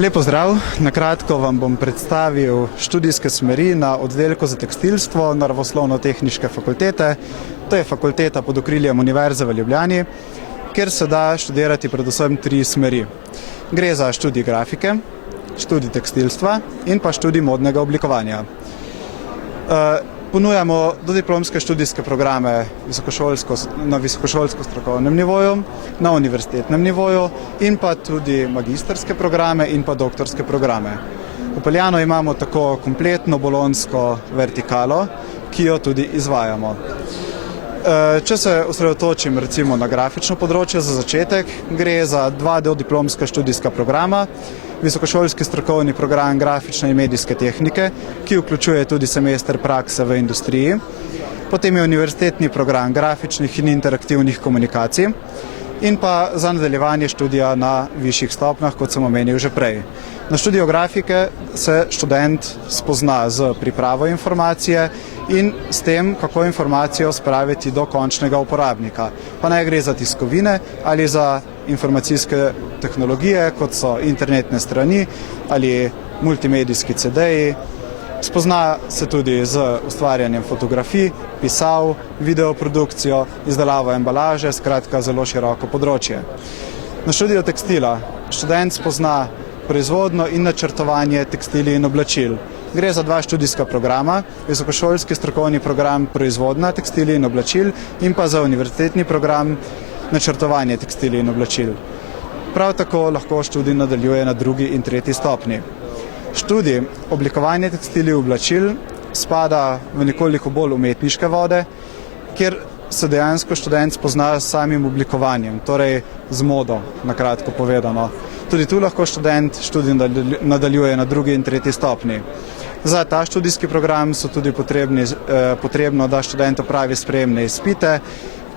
Lep pozdrav, na kratko vam bom predstavil študijske smeri na oddelku za tekstilstvo Naravoslovno-tehniške fakultete. To je fakulteta pod okriljem Univerze v Ljubljani, kjer se da študirati predvsem 3 smeri. Gre za študij grafike, študij tekstilstva in pa študij modnega oblikovanja. Ponujamo dodiplomske študijske programe na visokošolsko strokovnem nivoju, na univerzitetnem nivoju in pa tudi magistrske programe in pa doktorske programe. Vpeljano imamo tako kompletno bolonjsko vertikalo, ki jo tudi izvajamo. Če se osredotočim recimo na grafično področje za začetek, gre za 2 dodiplomska študijska programa, visokošolski strokovni program grafične in medijske tehnike, ki vključuje tudi semester prakse v industriji, potem je univerzitetni program grafičnih in interaktivnih komunikacij in pa za nadaljevanje študija na višjih stopnjah, kot sem omenil že prej. Na študiju grafike se študent spozna z pripravo informacije in s tem, kako informacijo spraviti do končnega uporabnika. Pa naj gre za tiskovine ali za informacijske tehnologije, kot so internetne strani ali multimedijski CD-ji. Spozna se tudi z ustvarjanjem fotografij, pisav, videoprodukcijo, izdelavo embalaže, skratka zelo široko področje. Na študiju tekstila študent spozna proizvodnjo in načrtovanje tekstilij in oblačil. Gre za 2 študijska programa, visokošolski strokovni program proizvodnja tekstilij in oblačil in pa za univerzitetni program načrtovanje tekstilij in oblačil. Prav tako lahko študij nadaljuje na 2. in 3. stopnji. Študij oblikovanje tekstilij in oblačil spada v nekoliko bolj umetniške vode, kjer se dejansko študent spozna s samim oblikovanjem, torej z modo, na kratko povedano. Tudi tu lahko študent študij nadaljuje na 2. in 3. stopnji. Za ta študijski program so tudi potrebno, da študent opravi sprejemne izpite,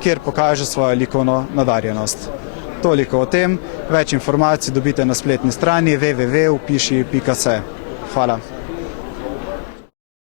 kjer pokaže svojo likovno nadarjenost. Toliko o tem, več informacij dobite na spletni strani www.upiši.se. Hvala.